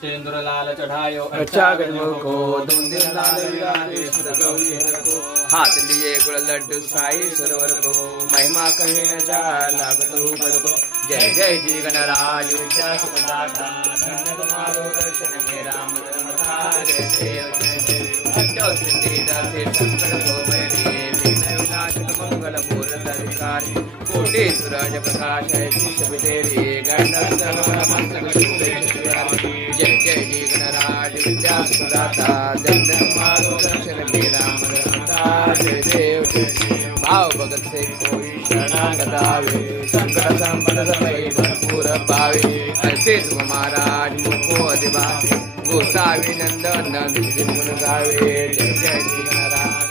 सिंदूर लाल चढ़ायो अच्छा गजमुखो धुन दिन लाल विराजे सुर गौरी हर को हाथ लिए गुड़ लड्डू साई सरोवर को महिमा कहीं न जा लागत पद को जय जय जी गणराज विद्या सुप्रदाता धन्य तुम्हारो दर्शन मेरा मदन मथा जय देव जय देव अष्टौ सिद्धि दशे संकट को मेरे विघ्न विनाशक मंगल मूर्त अधिकारी कोटि सूरज प्रकाश है शीश वितेरी गणधर मस्तक शोभे जय जय जी गणराज विद्या सुप्रदाता धन्य तुम्हारो दर्शन मेरा मदन मथा जय देव जय देव भाव भगत से कोई शरणागत आवे संकट संपद समय भरपूर पावे ऐसे तुम महाराज मुको अधिवासी गोसावी नंदन नंद गुण गावे जय जय जी गणराज